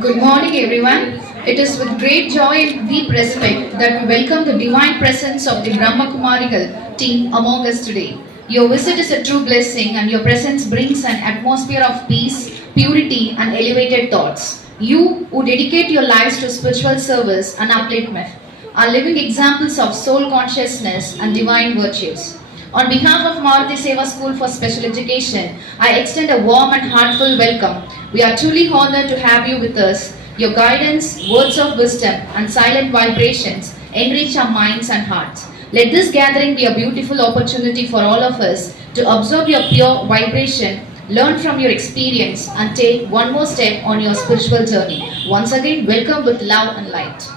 Good morning, everyone. It is with great joy and deep respect that we welcome the divine presence of the Brahma Kumarigal team among us today. Your visit is a true blessing, and your presence brings an atmosphere of peace, purity, and elevated thoughts. You who dedicate your lives to spiritual service and upliftment are living examples of soul consciousness and divine virtues. On behalf of Maruti Seva School for Special Education, I extend a warm and heartfelt welcome. We are truly honored to have you with us. Your guidance, words of wisdom, and silent vibrations enrich our minds and hearts. Let this gathering be a beautiful opportunity for all of us to observe your pure vibration, learn from your experience, and take one more step on your spiritual journey. Once again, welcome with love and light.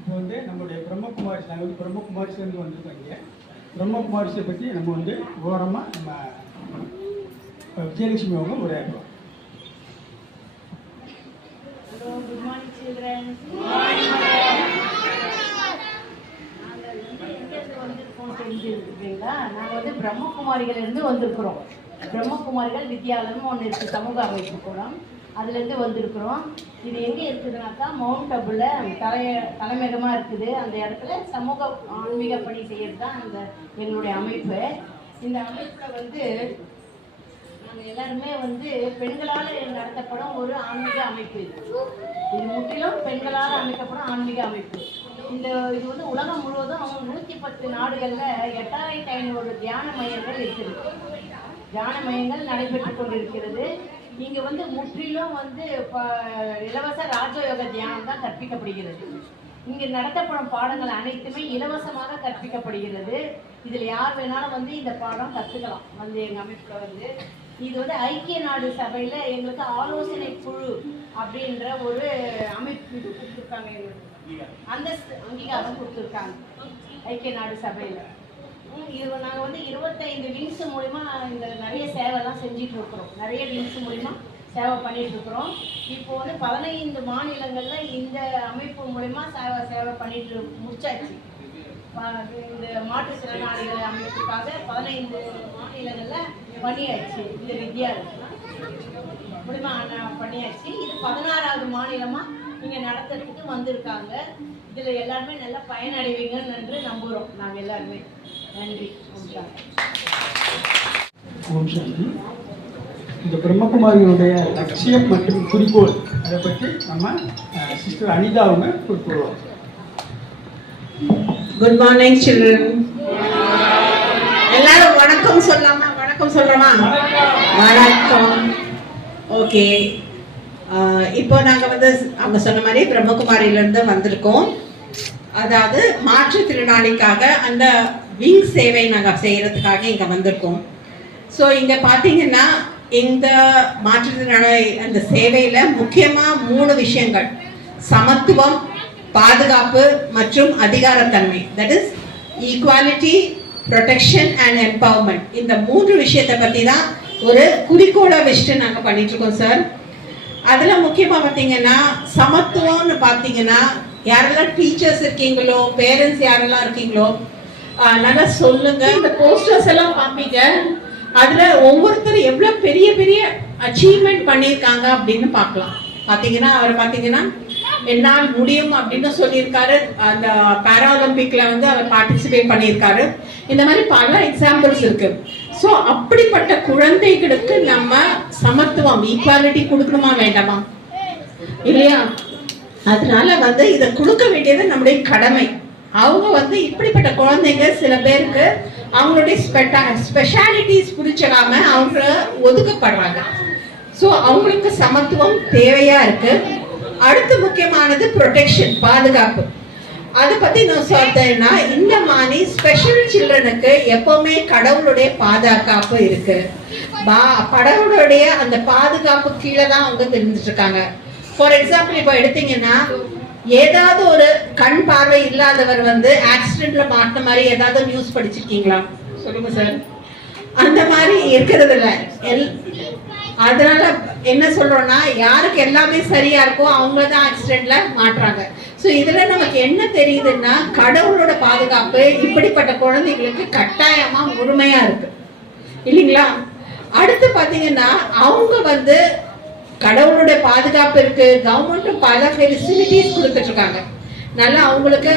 இப்போ நம்முடைய பிரம்மகுமாரிஸ் நாங்கள் பிரம்மகுமாரிஸ்லேருந்து வந்திருக்கோங்க. பிரம்மகுமாரிஸை பற்றி நம்ம ஓரமாக நம்ம விஜயலட்சுமி அவங்க உரையாடுவோம். Hello, good morning children. நாங்கள் பிரம்மகுமாரிகளிலிருந்து வந்திருக்கிறோம். பிரம்மகுமாரிகள் வித்யாலயம் ஒன்று இருக்குது, சமூக அமைப்பு கூடம், அதுலேருந்து வந்திருக்கிறோம். இது எங்கே இருக்குதுனாக்கா மவுண்ட் அபுல தலைமையகமாக இருக்குது. அந்த இடத்துல சமூக ஆன்மீக பணி செய்யறது தான் எங்களுடைய அமைப்பு. இந்த அமைப்பில் நாங்கள் எல்லாருமே பெண்களால் நடத்தப்படும் ஒரு ஆன்மீக அமைப்பு. இது முற்றிலும் பெண்களால் அமைக்கப்படும் ஆன்மீக அமைப்பு. இது உலகம் முழுவதும் 110 நாடுகளில் 8500 தியான மையங்கள் இருக்குது. தியான மையங்கள் நடைபெற்று கொண்டிருக்கிறது. இங்கே முற்றிலும் இலவச ராஜயோக தியானம் தான் கற்பிக்கப்படுகிறது. இங்கே நடத்தப்படும் பாடங்கள் அனைத்துமே இலவசமாக கற்பிக்கப்படுகிறது. இதில் யார் வேணாலும் இந்த பாடம் கற்றுக்கலாம். எங்கள் அமைப்பில் இது ஐக்கிய நாடு சபையில் எங்களுக்கு ஆலோசனை குழு அப்படின்ற ஒரு அமைப்பு இது கொடுத்துருக்காங்க. எங்களுக்கு அந்த அங்கீகாரம் கொடுத்துருக்காங்க ஐக்கிய நாடு சபையில். இது நாங்கள் 25 விங்ஸ் மூலிமா இந்த நிறைய சேவைலாம் செஞ்சிட்டு இருக்கிறோம். நிறைய விங்ஸ் மூலிமா சேவை பண்ணிட்டு இருக்கிறோம். இப்போ 15 மாநிலங்களில் இந்த அமைப்பு மூலிமா சேவை பண்ணிட்டு முடிச்சாச்சு. இந்த மாற்றுத்திறனாளிகள் அமைப்புக்காக 15 மாநிலங்களில் பண்ணியாச்சு. இந்த வித்யாலயம் மூலிமா பண்ணியாச்சு. இது 16வது மாநிலமாக இங்கே நடத்துறதுக்கு வந்திருக்காங்க. இதில் எல்லாருமே நல்லா பயனடைவீங்கன்னு என்று நம்புகிறோம் நாங்கள் எல்லாருமே. நன்றி. ஓம் சாந்தி. இந்த பிரம்மகுமாரியுடைய லட்சியம் மற்றும் குறிக்கோள் அதை பற்றி நம்ம சிஸ்டர் அனிதா அவங்க குறிப்பிடுவோம். Good morning children. எல்லாரும் வணக்கம் சொல்லலாமா? வணக்கம் சொல்றோமா? வணக்கம். ஓகே, இப்போ நாங்கள் அவங்க சொன்ன மாதிரி பிரம்மகுமாரியிலேருந்து வந்திருக்கோம். அதாவது மாற்றுத்திறனாளிக்காக அந்த விங் சேவை நாங்கள் செய்கிறதுக்காக இங்கே வந்திருக்கோம். ஸோ இங்கே பார்த்தீங்கன்னா இந்த மாற்றுத்திறனாளி அந்த சேவையில் முக்கியமாக 3 விஷயங்கள்: சமத்துவம், பாதுகாப்பு மற்றும் அதிகாரத்தன்மை. That is equality, protection and empowerment. இந்த 3 விஷயத்தை பற்றி தான் ஒரு குறிக்கோளை வச்சுட்டு நாங்கள் பண்ணிகிட்ருக்கோம் சார். அதில் முக்கியமாக பார்த்தீங்கன்னா சமத்துவம்னு பார்த்தீங்கன்னா யாரெல்லாம் டீச்சர்ஸ் இருக்கீங்களோ, பேரண்ட்ஸ் யாரெல்லாம் இருக்கீங்களோ நல்லா சொல்லுங்க. இந்த போஸ்டர்ஸ் எல்லாம் பார்ப்பீங்க. அதில் ஒவ்வொருத்தரும் எவ்வளோ பெரிய பெரிய அச்சீவ்மெண்ட் பண்ணியிருக்காங்க அப்படின்னு பார்க்கலாம். பார்த்தீங்கன்னா அவர் பார்த்தீங்கன்னா என்னால் முடியும் அப்படின்னு சொல்லியிருக்காரு. அந்த பாராலிம்பிக்ல அவர் பார்ட்டிசிபேட் பண்ணியிருக்காரு. இந்த மாதிரி பல எக்ஸாம்பிள்ஸ் இருக்கு. ஸோ அப்படிப்பட்ட குழந்தைகளுக்கு நம்ம சமத்துவம், ஈக்குவாலிட்டி கொடுக்கணுமா வேண்டாமா? இல்லையா? அதனால இதை கொடுக்க வேண்டியது நம்முடைய கடமை. அவங்க இப்படிப்பட்ட குழந்தைங்க சில பேருக்கு அவங்களுடைய ஸ்பெஷாலிட்டிஸ் பிடிச்சிடாம அவங்க ஒதுக்கப்படுறாங்க. ஸோ அவங்களுக்கு சமத்துவம் தேவையா இருக்கு. அடுத்து முக்கியமானது ப்ரொடெக்ஷன், பாதுகாப்பு. அதை பத்தி நான் சொல்றேன்னா, இந்த மாதிரி ஸ்பெஷல் சில்ட்ரனுக்கு எப்பவுமே கடவுளுடைய பாதுகாப்பு இருக்கு. கடவுளுடைய அந்த பாதுகாப்பு கீழே தான் அவங்க தெரிஞ்சுட்டு இருக்காங்க. ஃபார் எக்ஸாம்பிள் இப்போ எடுத்தீங்கன்னா, ஏதாவது ஒரு கண் பார்வை இல்லாதவர் வந்து ஆக்சிடென்ட்ல மாட்டின மாதிரி ஏதாவது நியூஸ் படிச்சிருக்கீங்களா? சொல்லுங்க சார். அந்த மாதிரி இருக்கிறது இல்லை. அதனால என்ன சொல்றோம்னா, யாருக்கு எல்லாமே சரியா இருக்கோ அவங்க தான் ஆக்சிடென்ட்ல மாட்டுறாங்க. ஸோ இதுல நமக்கு என்ன தெரியுதுன்னா, கடவுளோட பாதுகாப்பு இப்படிப்பட்ட குழந்தைகளுக்கு கட்டாயமா முழுமையா இருக்கு இல்லைங்களா? அடுத்து பாத்தீங்கன்னா, அவங்க வந்து கடவுளோட பாதுகாப்பு இருக்கு, கவர்மெண்ட் பல ஃபெசிலிட்டிஸ் கொடுத்துட்டு இருக்காங்க, நல்லா அவங்களுக்கு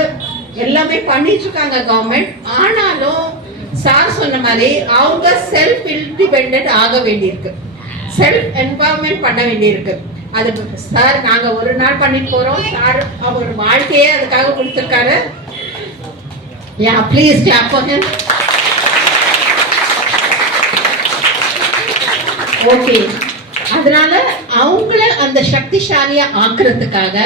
எல்லாமே பண்ணிட்டு இருக்காங்க கவர்மெண்ட். ஆனாலும் சார் சொன்ன மாதிரி அவங்க செல்ஃப் இண்டிபெண்டன்ட் ஆக வேண்டியிருக்கு, செல்ஃப் எம்பவர்மெண்ட் பண்ண வேண்டியிருக்கு. அது சார் நாங்க ஒரு நாள் பண்ணிட்டு போறோம். சார் அவர் வாழ்க்கையே அதுக்காக கொடுத்துருக்காரு. Yeah please clap for him. Okay, அதனால அவங்கள அந்த சக்திசாலியா ஆக்குறதுக்காக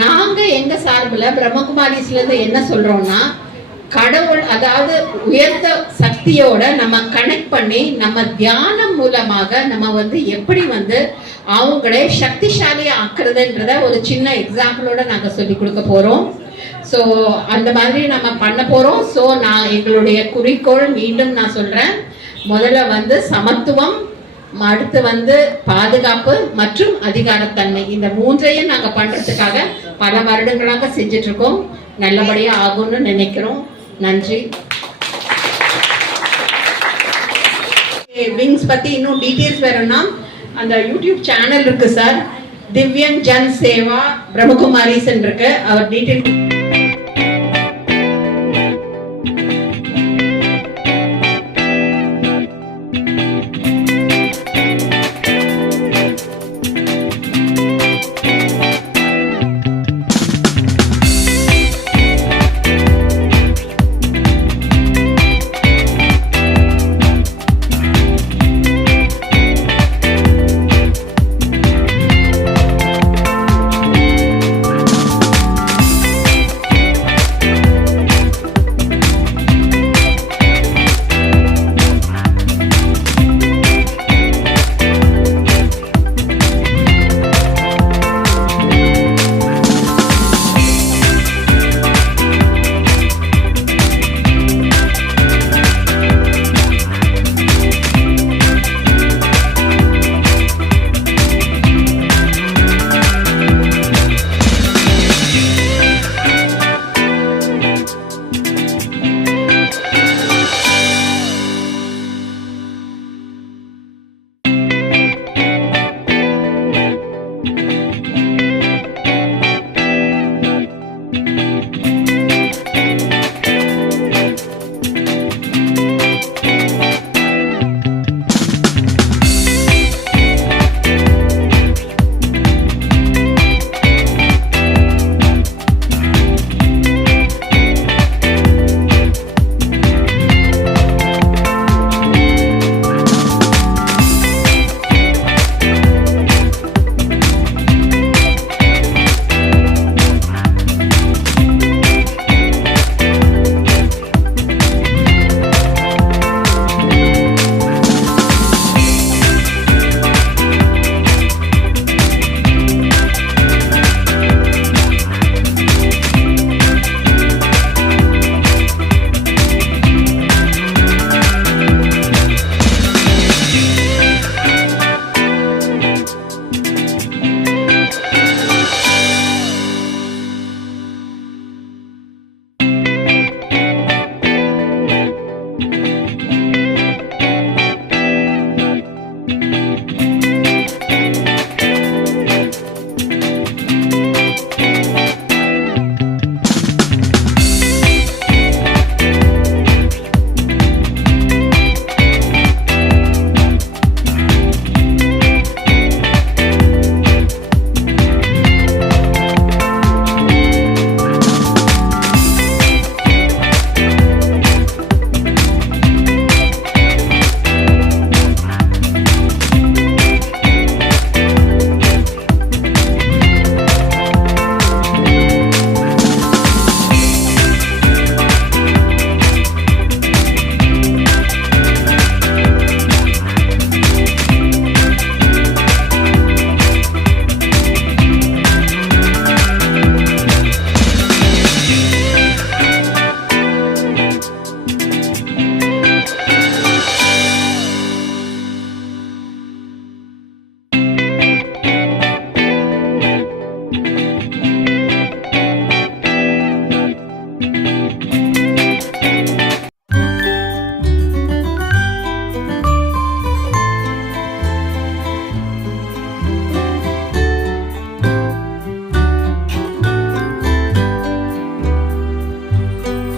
நாங்க எங்க சார்பில் பிரம்மகுமாரிஸ்ல இருந்து என்ன சொல்றோம்னா, கடவுள் அதாவது உயர்ந்த சக்தியோட நம்ம கனெக்ட் பண்ணி நம்ம தியானம் மூலமாக நம்ம வந்து எப்படி வந்து அவங்களே சக்திசாலியா ஆக்குறதுன்றத ஒரு சின்ன எக்ஸாம்பிளோட நாங்க சொல்லி கொடுக்க போறோம். ஸோ அந்த மாதிரி நம்ம பண்ண போறோம். ஸோ நான் எங்களுடைய குறிக்கோள் மீண்டும் நான் சொல்றேன், முதல்ல வந்து சமத்துவம், அடுத்து வந்து பாதுகாப்பு மற்றும் அதிகாரத்தன்மை. இந்த மூன்றையும் நாங்க பண்றதுக்காக பல வருடங்களாக செஞ்சுட்டு இருக்கோம். நல்லபடியா ஆகும்னு நினைக்கிறோம். நன்றி. விங்ஸ் பத்தி இன்னும் டீடைல்ஸ் வேணும்னா அந்த யூடியூப் சேனல் இருக்கு சார், திவ்யன் ஜன் சேவா பிரம்மகுமாரிஸ் இருக்கு. அவர் டீடைல்